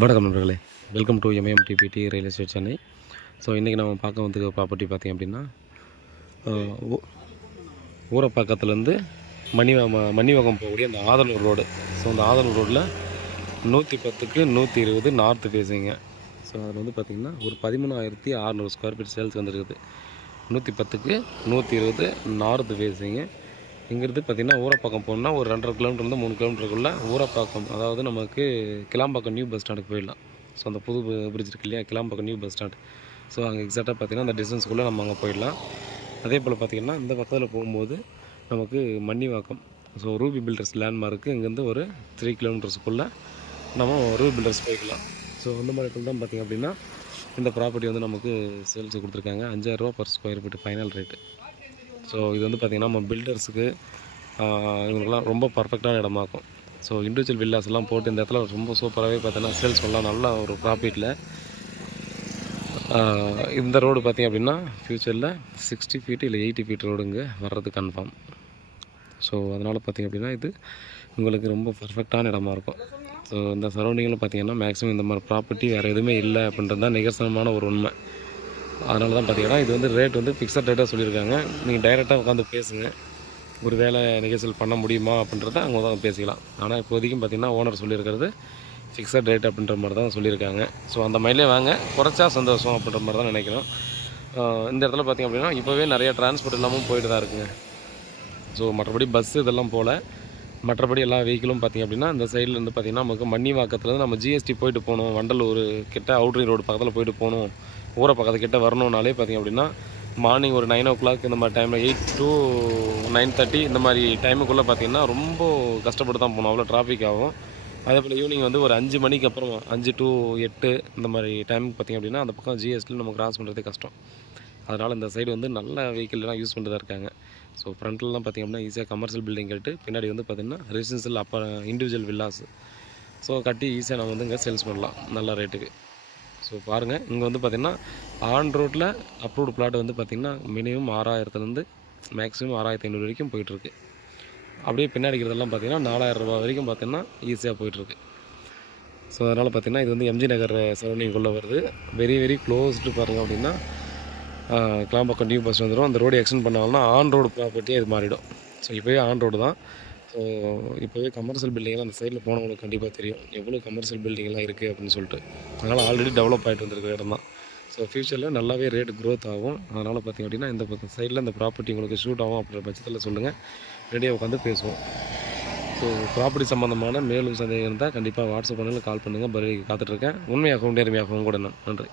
வணக்கம் நண்பர்களே, welcome to MMTPT real estate Chennai. So இன்றைக்கி நம்ம பார்க்க வந்து ப்ராப்பர்ட்டி பார்த்திங்க அப்படின்னா ஊரப்பாக்கத்துலேருந்து மணிவகம் போகக்கூடிய அந்த ஆதனூர் ரோடு. ஸோ அந்த ஆதனூர் ரோட்டில் 110க்கு 120 நார்த்து ஃபேஸிங்க. ஸோ அதில் வந்து பார்த்திங்கன்னா ஒரு 13,600 ஸ்கொயர் ஃபீட் சேல்ஸ் வந்துருக்குது. 110க்கு 120 நார்த்து ஃபேஸிங்க. இங்கேருந்து பார்த்திங்கன்னா ஊரப்பாக்கம் போகணுன்னா ஒரு 2.5 கிலோமீட்டர்லேருந்து 3 கிலோமீட்டருக்குள்ளே ஊரப்பாக்கம், அதாவது நமக்கு கிளாம்பாக்கம் நியூ பஸ் ஸ்டாண்டுக்கு போயிடலாம். ஸோ அந்த புது பிரிட்ஜ் இருக்கு இல்லையா, Kilambakkam new bus stand. So அங்கே எக்ஸாக்டாக பார்த்திங்கன்னா அந்த டிஸ்டன்ஸ்க்குள்ளே நம்ம அங்கே போயிடலாம். அதே போல் பார்த்திங்கன்னா இந்த பக்கத்தில் போகும்போது நமக்கு மன்னிவாக்கம், ஸோ ரூபி பில்டர்ஸ் லேண்ட்மார்க்கு இங்கேருந்து ஒரு 3 கிலோமீட்டர்ஸுக்குள்ளே நம்ம ரூபி பில்டர்ஸ் போய்க்கலாம். ஸோ அந்த மாதிரி இடத்துல தான் பார்த்திங்க அப்படின்னா இந்த ப்ராப்பர்ட்டி வந்து நமக்கு சேல்ஸ் கொடுத்துருக்காங்க. 5,000 ரூபா per square feet final rate. So இது வந்து பார்த்திங்கன்னா நம்ம பில்டர்ஸுக்கு இவங்களுக்குலாம் ரொம்ப பர்ஃபெக்டான இடமாக்கும். ஸோ இண்டிவிஜுவல் வில்லாஸ் எல்லாம் போட்டு இந்த இடத்துல ரொம்ப சூப்பராகவே பார்த்தீங்கன்னா சேல்ஸ் பண்ணலாம், நல்ல ஒரு ப்ராஃபிட்டில். இந்த ரோடு பார்த்திங்க அப்படின்னா ஃப்யூச்சரில் 60 ஃபீட் இல்லை 80 ஃபீட் ரோடுங்க வர்றது கன்ஃபார்ம். ஸோ அதனால் பார்த்திங்க அப்படின்னா இது உங்களுக்கு ரொம்ப பர்ஃபெக்டான இடமா இருக்கும். ஸோ இந்த சரௌண்டிங்கில் பார்த்திங்கன்னா மேக்ஸிமம் இந்த மாதிரி ப்ராப்பர்ட்டி வேறு எதுவுமே இல்லை அப்படின்றது தான் நிகர்சனமான ஒரு உண்மை. அதனால தான் பார்த்திங்கன்னா இது வந்து ரேட் வந்து ஃபிக்ஸட் ரேட்டாக சொல்லியிருக்காங்க. நீங்கள் டைரெக்டாக உட்காந்து பேசுங்க, ஒரு வேலை நிகழ்ச்சிகள் பண்ண முடியுமா அப்படின்றத அவங்க தான் பேசிக்கலாம். ஆனால் இப்போதைக்கும் பார்த்திங்கன்னா ஓனர் சொல்லியிருக்கிறது ஃபிக்ஸட் ரேட் அப்படின்ற மாதிரி தான் சொல்லியிருக்காங்க. ஸோ அந்த மாதிரிலே வாங்க, குறைச்சா சந்தோஷம் அப்படின்ற மாதிரி தான் நினைக்கிறோம். இந்த இடத்துல பார்த்திங்க அப்படின்னா இப்போவே நிறைய டிரான்ஸ்போர்ட் இல்லாமல் போயிட்டு தான் இருக்குங்க. ஸோ மற்றபடி பஸ்ஸு இதெல்லாம் போல் மற்றபடி எல்லா வெஹிக்கிளும் பார்த்திங்க அப்படின்னா இந்த சைட்லேருந்து பார்த்திங்கன்னா நமக்கு மன்னிவாக்கத்துலேருந்து நம்ம GST போயிட்டு போகணும், வண்டலூர் கிட்ட அவுட்ரிங் ரோடு பக்கத்தில் போயிட்டு போகணும், ஊரை பக்கத்துக்கிட்ட வரணுன்னாலே பார்த்திங்க அப்படின்னா மார்னிங் ஒரு 9 o'clock இந்த மாதிரி டைமில் 8 to 9:30 இந்த மாதிரி டைமுக்குள்ளே பார்த்திங்கன்னா ரொம்ப கஷ்டப்பட்டு தான் போகணும், அவ்வளோ டிராஃபிக் ஆகும். அதே போல் ஈவினிங் வந்து ஒரு 5 மணிக்கு அப்புறம் 5 to 8 இந்த மாதிரி டைமுக்கு பார்த்திங்க அப்படின்னா அந்த பக்கம் GST நம்ம கிராஸ் பண்ணுறதே கஷ்டம். அதனால் இந்த சைடு வந்து நல்ல வெஹிக்கிள்லாம் யூஸ் பண்ணிட்டு தான் இருக்காங்க. ஸோ ஃப்ரண்ட்லலாம் பார்த்திங்க அப்படின்னா ஈஸியாக கமர்ஷியல் பில்டிங் கட்டு, பின்னாடி வந்து பார்த்திங்கன்னா ரெசிடென்ஷியல் இண்டிவிஜுவல் வில்லாஸ். ஸோ கட்டி ஈஸியாக நம்ம வந்து இங்கே சேல்ஸ் பண்ணலாம் நல்ல ரேட்டுக்கு. ஸோ பாருங்கள், இங்கே வந்து பார்த்திங்கன்னா ஆன் ரோட்டில் அப்ரூவ்டு பிளாட் வந்து பார்த்திங்கன்னா மினிமம் 6,000லேருந்து மேக்ஸிமம் 6,500 வரைக்கும் போயிட்டுருக்கு. அப்படியே பின்னாடி இருக்கிறதெல்லாம் பார்த்திங்கன்னா 4,000 ரூபா வரைக்கும் பார்த்திங்கன்னா ஈஸியாக போயிட்டுருக்கு. ஸோ அதனால் பார்த்திங்கன்னா இது வந்து MG நகர் சரௌண்டிங்குள்ளே வருது. வெரி க்ளோஸ்டு பாருங்கள் அப்படின்னா கிளாம்பாக்கம் நியூ பஸ் வந்துடும். அந்த ரோடு எக்ஸ்டெண்ட் பண்ணாங்கன்னா ஆன் ரோடு ப்ராப்பர்ட்டியாக இது மாறிடும். ஸோ இப்போவே ஆன் ரோடு தான். ஸோ இப்போவே கமர்ஷியல் பில்டிங்லாம் அந்த சைடில் போனவங்களுக்கு கண்டிப்பாக தெரியும் எவ்வளோ கமர்ஷியல் பில்டிங்லாம் இருக்குது அப்படின்னு சொல்லிட்டு. அதனால் ஆல்ரெடி டெவலப் ஆகிட்டு வந்துருக்கிற இடம் தான். ஸோ ஃப்யூச்சரில் நல்லாவே ரேட் க்ரோத் ஆகும். அதனால் பார்த்திங்க அப்படின்னா இந்த சைடில் இந்த ப்ராப்பர்ட்டி உங்களுக்கு ஷூட் ஆகும் அப்படின்ற பட்சத்தில் சொல்லுங்கள், ரெடியாக உட்காந்து பேசுவோம். ஸோ ப்ராப்பர்ட்டி சம்மந்தமான மேலும் சந்தேகம் இருந்தால் கண்டிப்பாக வாட்ஸ்அப் பண்ணுங்கள், கால் பண்ணுங்கள், பதிலுக்கு காத்துட்ருக்கேன். உண்மையாகவும் நேர்மையாகவும் கூட. நன்றி.